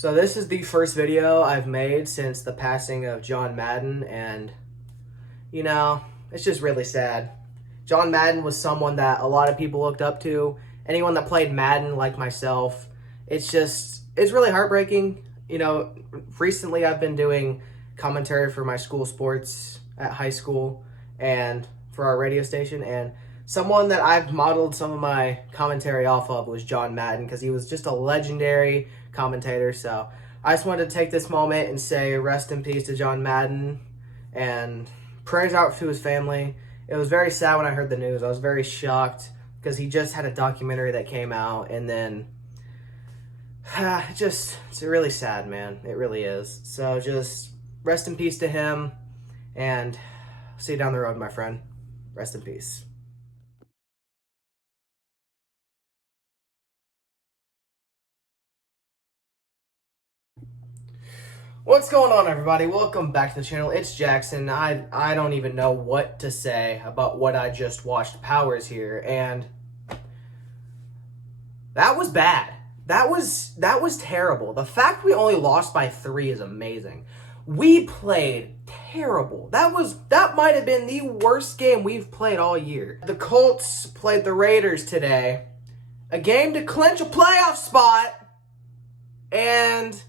So this is the first video I've made since the passing of John Madden, and it's just really sad. John Madden was someone that a lot of people looked up to. Anyone that played Madden like myself, it's really heartbreaking. Recently I've been doing commentary for my school sports at high school and for our radio station, and someone that I've modeled some of my commentary off of was John Madden, because he was just a legendary commentator. So I just wanted to take this moment and say rest in peace to John Madden and prayers out to his family. It was very sad when I heard the news. I was very shocked because he just had a documentary that came out, and then it's really sad, man. It really is. So just rest in peace to him, and see you down the road, my friend. Rest in peace. What's going on, everybody? Welcome back to the channel. It's Jackson. I don't even know what to say about what I just watched Powers here, and that was bad. That was terrible. The fact we only lost by 3 is amazing. We played terrible. That might have been the worst game we've played all year. The Colts played the Raiders today, a game to clinch a playoff spot, and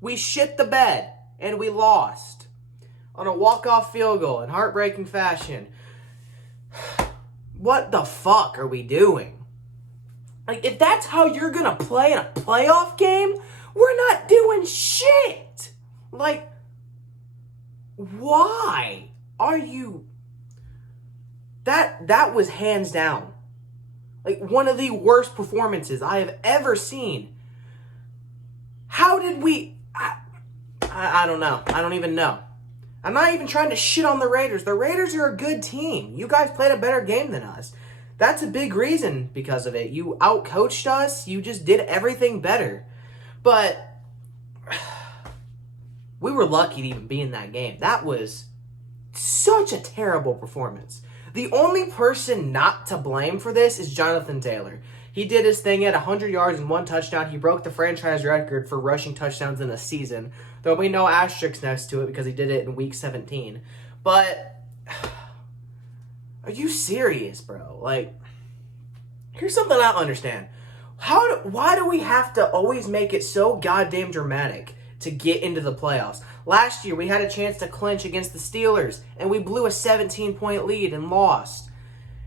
we shit the bed, and we lost on a walk-off field goal in heartbreaking fashion. What the fuck are we doing? Like, if that's how you're gonna play in a playoff game, we're not doing shit. Like, why are you... That was hands down, like, one of the worst performances I have ever seen. How did we... I don't know. I don't even know. I'm not even trying to shit on the Raiders. The Raiders are a good team. You guys played a better game than us. That's a big reason because of it. You outcoached us. You just did everything better. But we were lucky to even be in that game. That was such a terrible performance. The only person not to blame for this is Jonathan Taylor. He did his thing at 100 yards and 1 touchdown. He broke the franchise record for rushing touchdowns in a season. There'll be no asterisks next to it because he did it in week 17. But are you serious, bro? Like, here's something I don't understand. Why do we have to always make it so goddamn dramatic to get into the playoffs? Last year, we had a chance to clinch against the Steelers, and we blew a 17-point lead and lost.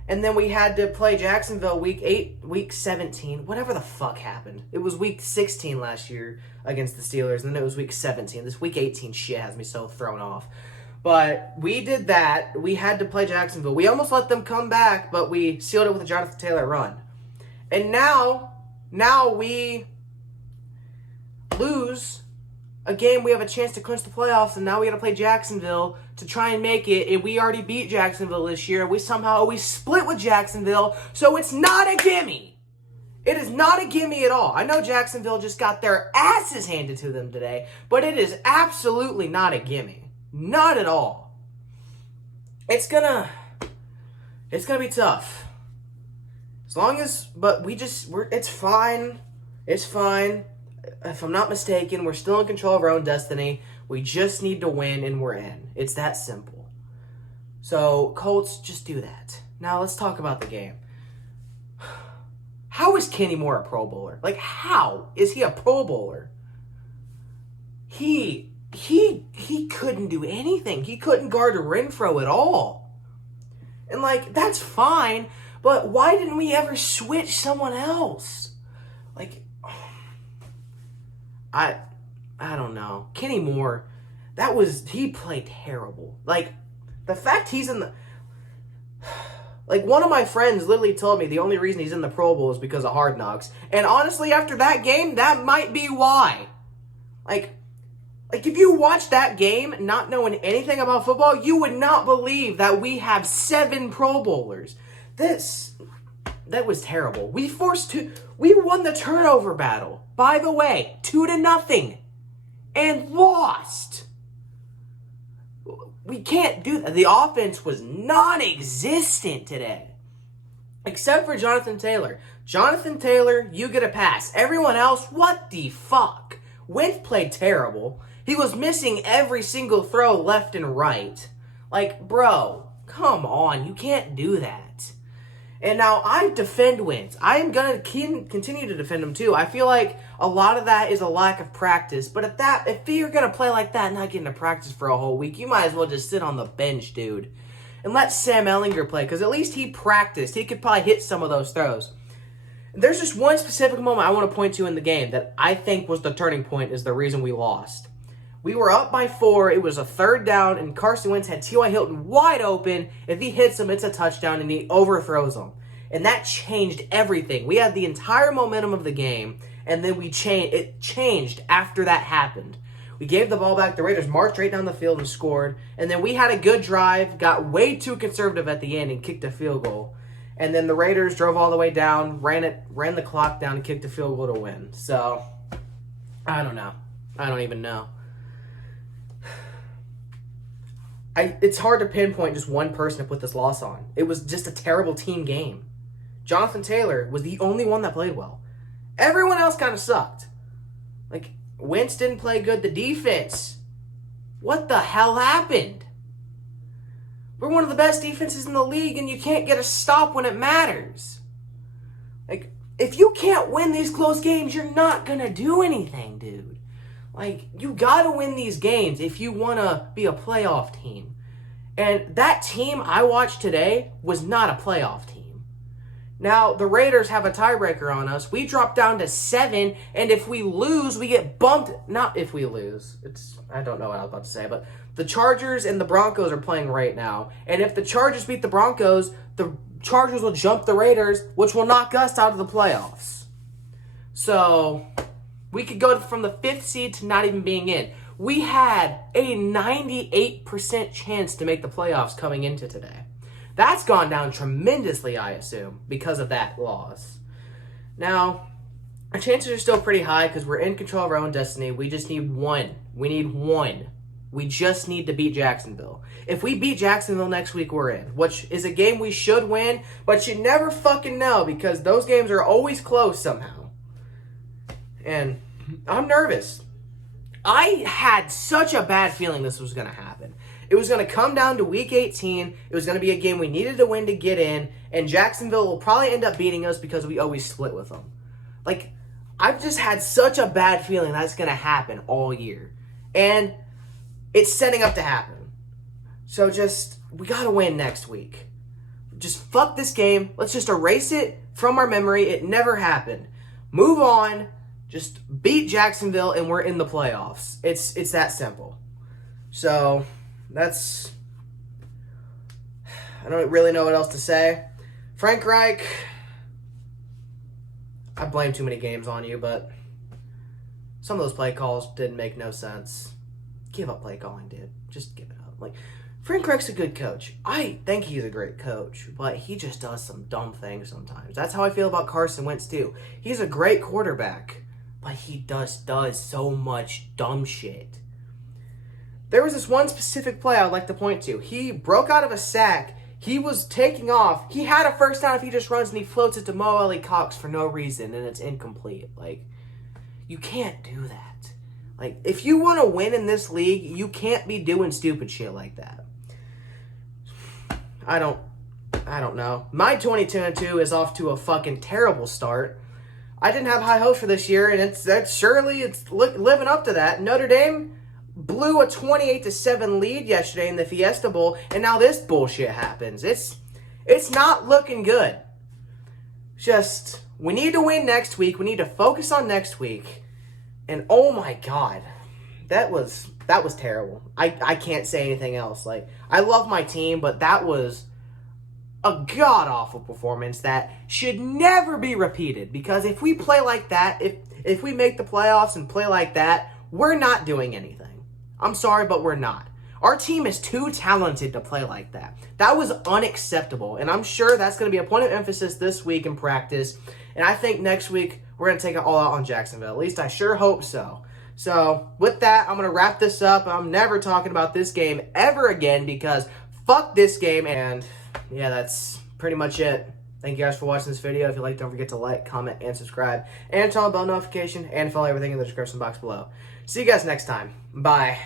And then we had to play Jacksonville week 17, whatever the fuck happened. It was week 16 last year against the Steelers, and then it was week 17. This week 18 shit has me so thrown off. But we did that. We had to play Jacksonville. We almost let them come back, but we sealed it with a Jonathan Taylor run. And now we lose a game we have a chance to clinch the playoffs, and now we got to play Jacksonville to try and make it. And we already beat Jacksonville this year. We split with Jacksonville, so it's not a gimme. It is not a gimme at all. I know Jacksonville just got their asses handed to them today, but it is absolutely not a gimme. Not at all. It's gonna be tough. It's fine. It's fine. If I'm not mistaken, we're still in control of our own destiny. We just need to win, and we're in. It's that simple. So, Colts, just do that. Now, let's talk about the game. How is Kenny Moore a Pro Bowler? Like, how is he a Pro Bowler? He couldn't do anything. He couldn't guard Renfro at all. And, like, that's fine, but why didn't we ever switch someone else? Like, I don't know. Kenny Moore, he played terrible. Like, the fact he's in the... Like, one of my friends literally told me the only reason he's in the Pro Bowl is because of Hard Knocks. And honestly, after that game, that might be why. Like if you watch that game not knowing anything about football, you would not believe that we have 7 Pro Bowlers. That was terrible. We won the turnover battle, by the way, 2-0, and lost. We can't do that. The offense was non-existent today, except for Jonathan Taylor. Jonathan Taylor, you get a pass. Everyone else, what the fuck? Wentz played terrible. He was missing every single throw left and right. Like, bro, come on. You can't do that. And now I defend Wentz. I am going to continue to defend him too. I feel like a lot of that is a lack of practice. But if you're going to play like that and not getting to practice for a whole week, you might as well just sit on the bench, dude. And let Sam Ehlinger play, because at least he practiced. He could probably hit some of those throws. There's just one specific moment I want to point to in the game that I think was the turning point, is the reason we lost. We were up by 4. It was a 3rd down, and Carson Wentz had T.Y. Hilton wide open. If he hits him, it's a touchdown, and he overthrows him. And that changed everything. We had the entire momentum of the game, and then it changed after that happened. We gave the ball back. The Raiders marched right down the field and scored. And then we had a good drive, got way too conservative at the end, and kicked a field goal. And then the Raiders drove all the way down, ran the clock down, and kicked a field goal to win. So, I don't know. I don't even know. It's hard to pinpoint just one person to put this loss on. It was just a terrible team game. Jonathan Taylor was the only one that played well. Everyone else kind of sucked. Like, Wentz didn't play good. The defense. What the hell happened? We're one of the best defenses in the league, and you can't get a stop when it matters. Like, if you can't win these close games, you're not going to do anything, dude. Like, you got to win these games if you want to be a playoff team. And that team I watched today was not a playoff team. Now, the Raiders have a tiebreaker on us. We drop down to 7, and if we lose, we get bumped. Not if we lose. I don't know what I was about to say, but the Chargers and the Broncos are playing right now. And if the Chargers beat the Broncos, the Chargers will jump the Raiders, which will knock us out of the playoffs. So, we could go from the 5th seed to not even being in. We had a 98% chance to make the playoffs coming into today. That's gone down tremendously, I assume, because of that loss. Now, our chances are still pretty high because we're in control of our own destiny. We just need one. We need one. We just need to beat Jacksonville. If we beat Jacksonville next week, we're in, which is a game we should win, but you never fucking know because those games are always close somehow. And I'm nervous. I had such a bad feeling this was going to happen. It was going to come down to Week 18. It was going to be a game we needed to win to get in, and Jacksonville will probably end up beating us because we always split with them. Like, I've just had such a bad feeling that's going to happen all year. And it's setting up to happen. So we got to win next week. Just fuck this game. Let's just erase it from our memory. It never happened. Move on. Just beat Jacksonville, and we're in the playoffs. It's that simple. So, I don't really know what else to say. Frank Reich, I blame too many games on you, but some of those play calls didn't make no sense. Give up play calling, dude. Just give it up. Like, Frank Reich's a good coach. I think he's a great coach, but he just does some dumb things sometimes. That's how I feel about Carson Wentz, too. He's a great quarterback, but he does so much dumb shit. There was this one specific play I'd like to point to. He broke out of a sack. He was taking off. He had a first down if he just runs, and he floats it to Mo Alley Cox for no reason, and it's incomplete. Like, you can't do that. Like, if you want to win in this league, you can't be doing stupid shit like that. I don't know. My 2022 is off to a fucking terrible start. I didn't have high hopes for this year, and it's living up to that. Notre Dame blew a 28-7 lead yesterday in the Fiesta Bowl, and now this bullshit happens. It's not looking good. Just, we need to win next week. We need to focus on next week. And oh my God, that was terrible. I can't say anything else. Like, I love my team, but that was a god-awful performance that should never be repeated. Because if we play like that, if we make the playoffs and play like that, we're not doing anything. I'm sorry, but we're not. Our team is too talented to play like that. That was unacceptable, and I'm sure that's going to be a point of emphasis this week in practice. And I think next week we're going to take it all out on Jacksonville. At least I sure hope so. So with that, I'm going to wrap this up. I'm never talking about this game ever again because fuck this game. And yeah, that's pretty much it. Thank you guys for watching this video. If you like, don't forget to like, comment, and subscribe. And turn on the bell notification and follow everything in the description box below. See you guys next time. Bye.